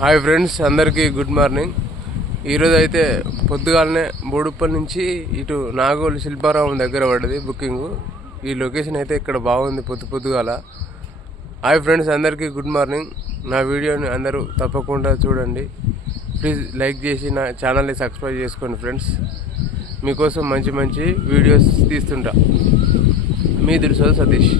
Hi friends, అందరికీ good morning. ఈరోజు అయితే పొద్దుగాలనే బోడుప్పల్ నుంచి ఇటు నాగోలు శిల్పారామం దగ్గర పడ్డది బుకింగ్. ఈ లొకేషన్ అయితే ఇక్కడ బాగుంది పొద్దుగాల. హాయ్ ఫ్రెండ్స్, అందరికీ గుడ్ మార్నింగ్. నా వీడియోని అందరూ తప్పకుండా చూడండి. ప్లీజ్ లైక్ చేసి నా ఛానల్ని సబ్స్క్రైబ్ చేసుకోండి ఫ్రెండ్స్. మీకోసం మంచి మంచి వీడియోస్ తీస్తుంటా. మీ దిల్సోద్ సతీష్.